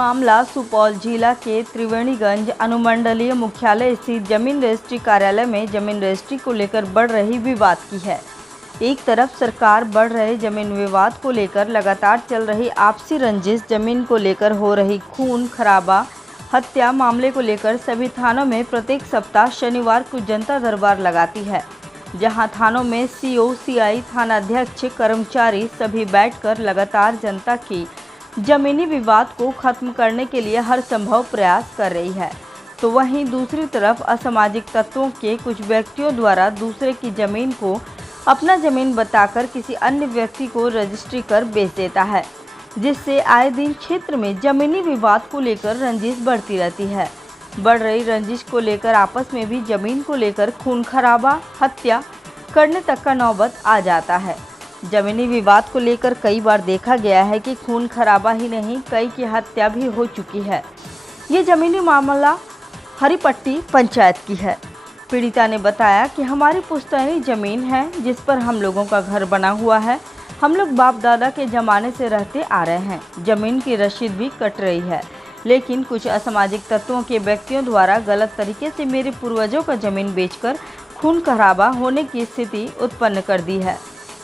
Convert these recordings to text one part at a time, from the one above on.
मामला सुपौल जिला के त्रिवेणीगंज अनुमंडलीय मुख्यालय स्थित जमीन रजिस्ट्री कार्यालय में जमीन रजिस्ट्री को लेकर बढ़ रही विवाद की है। एक तरफ सरकार बढ़ रहे जमीन विवाद को लेकर लगातार चल रही आपसी रंजिश, जमीन को लेकर हो रही खून खराबा, हत्या मामले को लेकर सभी थानों में प्रत्येक सप्ताह शनिवार को जनता दरबार लगाती है, जहां थानों में सीओ, सीआई, थानाध्यक्ष, कर्मचारी सभी बैठकर लगातार जनता की जमीनी विवाद को खत्म करने के लिए हर संभव प्रयास कर रही है। तो वहीं दूसरी तरफ असामाजिक तत्वों के कुछ व्यक्तियों द्वारा दूसरे की जमीन को अपना जमीन बताकर किसी अन्य व्यक्ति को रजिस्ट्री कर बेच देता है, जिससे आए दिन क्षेत्र में जमीनी विवाद को लेकर रंजिश बढ़ती रहती है। बढ़ रही रंजिश को लेकर आपस में भी जमीन को लेकर खून खराबा, हत्या करने तक का नौबत आ जाता है। जमीनी विवाद को लेकर कई बार देखा गया है कि खून खराबा ही नहीं, कई की हत्या भी हो चुकी है। ये जमीनी मामला हरिपट्टी पंचायत की है। पीड़िता ने बताया कि हमारी पुश्तैनी जमीन है जिस पर हम लोगों का घर बना हुआ है। हम लोग बाप दादा के ज़माने से रहते आ रहे हैं। ज़मीन की रसीद भी कट रही है, लेकिन कुछ असामाजिक तत्वों के व्यक्तियों द्वारा गलत तरीके से मेरे पूर्वजों का ज़मीन बेचकर खून खराबा होने की स्थिति उत्पन्न कर दी है।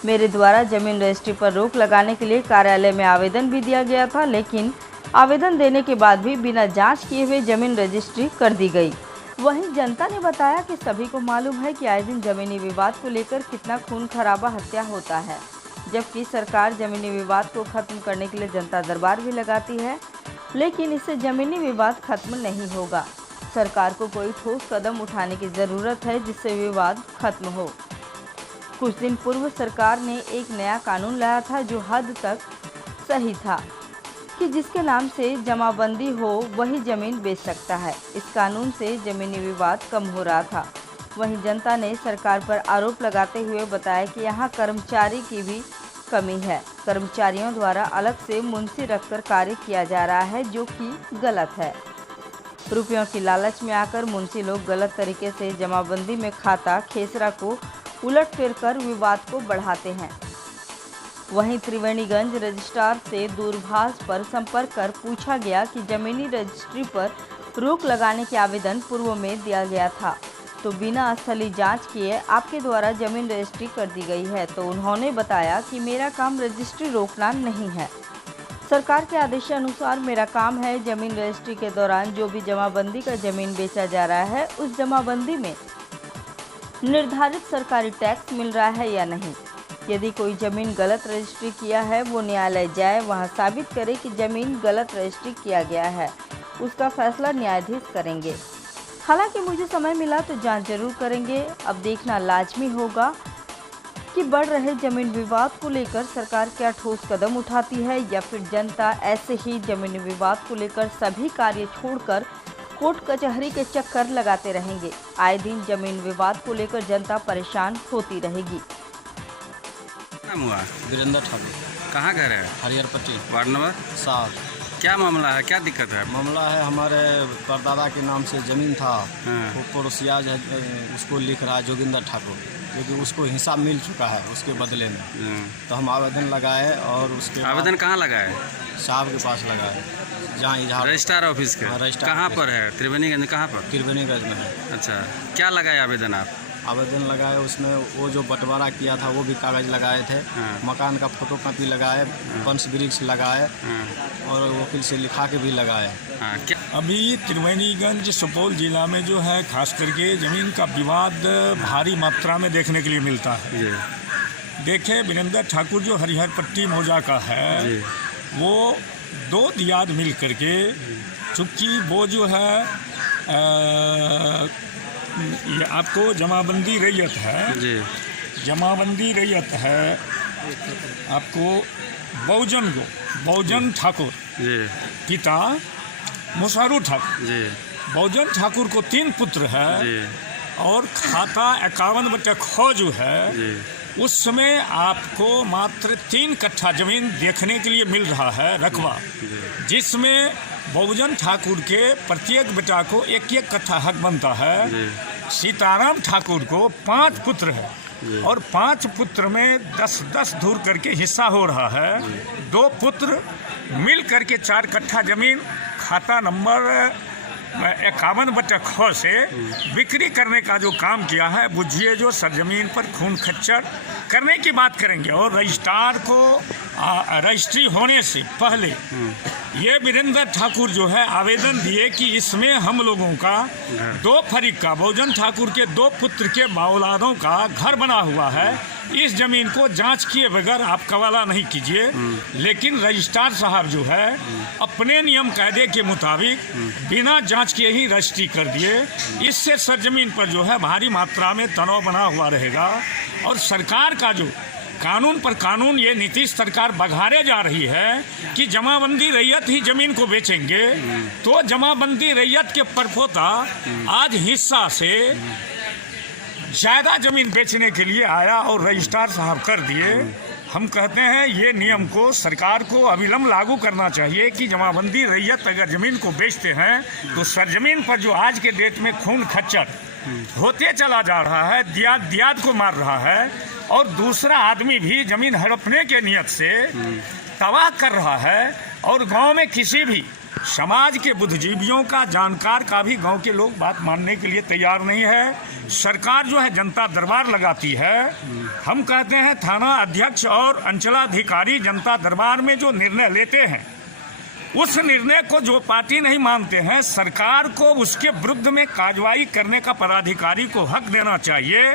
मेरे द्वारा जमीन रजिस्ट्री पर रोक लगाने के लिए कार्यालय में आवेदन भी दिया गया था, लेकिन आवेदन देने के बाद भी बिना जांच किए हुए जमीन रजिस्ट्री कर दी गई। वहीं जनता ने बताया कि सभी को मालूम है कि आए दिन जमीनी विवाद को लेकर कितना खून खराबा, हत्या होता है, जबकि सरकार जमीनी विवाद को खत्म करने के लिए जनता दरबार भी लगाती है, लेकिन इससे जमीनी विवाद खत्म नहीं होगा। सरकार को कोई ठोस कदम उठाने की ज़रूरत है जिससे विवाद खत्म हो। कुछ दिन पूर्व सरकार ने एक नया कानून लाया था जो हद तक सही था कि जिसके नाम से जमाबंदी हो वही ज़मीन बेच सकता है। इस कानून से ज़मीनी विवाद कम हो रहा था। वहीं जनता ने सरकार पर आरोप लगाते हुए बताया कि यहाँ कर्मचारी की भी कमी है। कर्मचारियों द्वारा अलग से मुंशी रखकर कार्य किया जा रहा है, जो कि गलत है। रुपयों की लालच में आकर मुंशी लोग गलत तरीके से जमाबंदी में खाता खेसरा को उलट फेर कर विवाद को बढ़ाते हैं। वहीं त्रिवेणीगंज रजिस्ट्रार से दूरभाष पर संपर्क कर पूछा गया कि जमीनी रजिस्ट्री पर रोक लगाने के आवेदन पूर्व में दिया गया था, तो बिना स्थलीय जांच किए आपके द्वारा जमीन रजिस्ट्री कर दी गई है। तो उन्होंने बताया कि मेरा काम रजिस्ट्री रोकना नहीं है। सरकार के आदेशानुसार मेरा काम है जमीन रजिस्ट्री के दौरान जो भी जमाबंदी का जमीन बेचा जा रहा है, उस जमाबंदी में निर्धारित सरकारी टैक्स मिल रहा है या नहीं। यदि कोई ज़मीन गलत रजिस्ट्री किया है, वो न्यायालय जाए, वहां साबित करे कि ज़मीन गलत रजिस्ट्री किया गया है। उसका फैसला न्यायाधीश करेंगे। हालांकि मुझे समय मिला तो जांच जरूर करेंगे। अब देखना लाजमी होगा कि बढ़ रहे ज़मीन विवाद को लेकर सरकार क्या ठोस कदम उठाती है, या फिर जनता ऐसे ही ज़मीन विवाद को लेकर सभी कार्य छोड़कर कोर्ट कचहरी के चक्कर लगाते रहेंगे। आए दिन जमीन विवाद को लेकर जनता परेशान होती रहेगी। नाम हुआ? वीरेंद्र ठाकुर। कहाँ घर है? हरिहरपट्टी, वार्ड नंबर 7। क्या मामला है, क्या दिक्कत है? मामला है हमारे परदादा के नाम से ज़मीन था। हाँ। वो पड़ोसिया जो है उसको लिख रहा है जोगिंदर ठाकुर, लेकिन उसको हिसाब मिल चुका है उसके बदले में। तो हम आवेदन लगाए और उसके आवेदन कहाँ लगा है? साहब के पास लगाए, जहाँ इजहार रजिस्ट्रार ऑफिस के। हाँ, रजिस्ट्रार कहाँ ऑफिस। पर है? त्रिवेणीगंज कहाँ पर? त्रिवेणीगंज में है। अच्छा, क्या लगाए आवेदन आप? आवेदन लगाए, उसमें वो जो बंटवारा किया था वो भी कागज़ लगाए थे। हाँ। मकान का फोटो कॉपी लगाए, वंश वृक्ष लगाए और वकील से लिखा के भी लगाए। हाँ, क्या? अभी त्रिवेणीगंज सुपौल जिला में जो है खास करके ज़मीन का विवाद भारी मात्रा में देखने के लिए मिलता है। जी। देखे वीरेंद्र ठाकुर जो हरिहरपट्टी मौजा का है, जी। वो 2 दियाद मिल करके, चूँकि वो जो है ये आपको जमाबंदी रैयत है। जी। जमाबंदी रैयत है आपको बहुजन ठाकुर, जी। पिता मुसारू ठाकुर। जी। बहुजन ठाकुर को 3 पुत्र है। जी। और खाता 51/ख जो है, जी। उस समय आपको मात्र 3 कट्ठा ज़मीन देखने के लिए मिल रहा है रकबा, जिसमें बहुजन ठाकुर के प्रत्येक बेटा को 1-1 कट्ठा हक बनता है। सीताराम ठाकुर को 5 पुत्र है और 5 पुत्र में 10-10 धूर करके हिस्सा हो रहा है। 2 पुत्र मिल करके 4 कट्ठा ज़मीन खाता नंबर 51/ख से बिक्री करने का जो काम किया है, बुझिए जो सरजमीन पर खून खच्चर करने की बात करेंगे। और रजिस्ट्रार को रजिस्ट्री होने से पहले ये वीरेंद्र ठाकुर जो है आवेदन दिए कि इसमें हम लोगों का 2 फरीक का बहुजन ठाकुर के 2 पुत्र के औलादों का घर बना हुआ है, इस जमीन को जांच किए बगैर आप कवाला नहीं कीजिए। लेकिन रजिस्ट्रार साहब जो है अपने नियम कायदे के मुताबिक बिना जांच किए ही रजिस्ट्री कर दिए। इससे सरजमीन पर जो है भारी मात्रा में तनाव बना हुआ रहेगा। और सरकार का जो कानून पर कानून ये नीतीश सरकार बघारे जा रही है कि जमाबंदी रैयत ही जमीन को बेचेंगे, तो जमाबंदी रैयत के परपोता आज हिस्सा से ज़्यादा ज़मीन बेचने के लिए आया और रजिस्ट्रार साहब कर दिए। हम कहते हैं ये नियम को सरकार को अविलंब लागू करना चाहिए कि जमाबंदी रैयत अगर ज़मीन को बेचते हैं तो सरजमीन पर जो आज के डेट में खून खच्चर होते चला जा रहा है, दियाद को मार रहा है, और दूसरा आदमी भी ज़मीन हड़पने के नियत से तबाह कर रहा है। और गांव में किसी भी समाज के बुद्धिजीवियों का, जानकार का भी गांव के लोग बात मानने के लिए तैयार नहीं है। सरकार जो है जनता दरबार लगाती है। हम कहते हैं थाना अध्यक्ष और अंचलाधिकारी जनता दरबार में जो निर्णय लेते हैं, उस निर्णय को जो पार्टी नहीं मानते हैं, सरकार को उसके विरुद्ध में कार्रवाई करने का पदाधिकारी को हक देना चाहिए।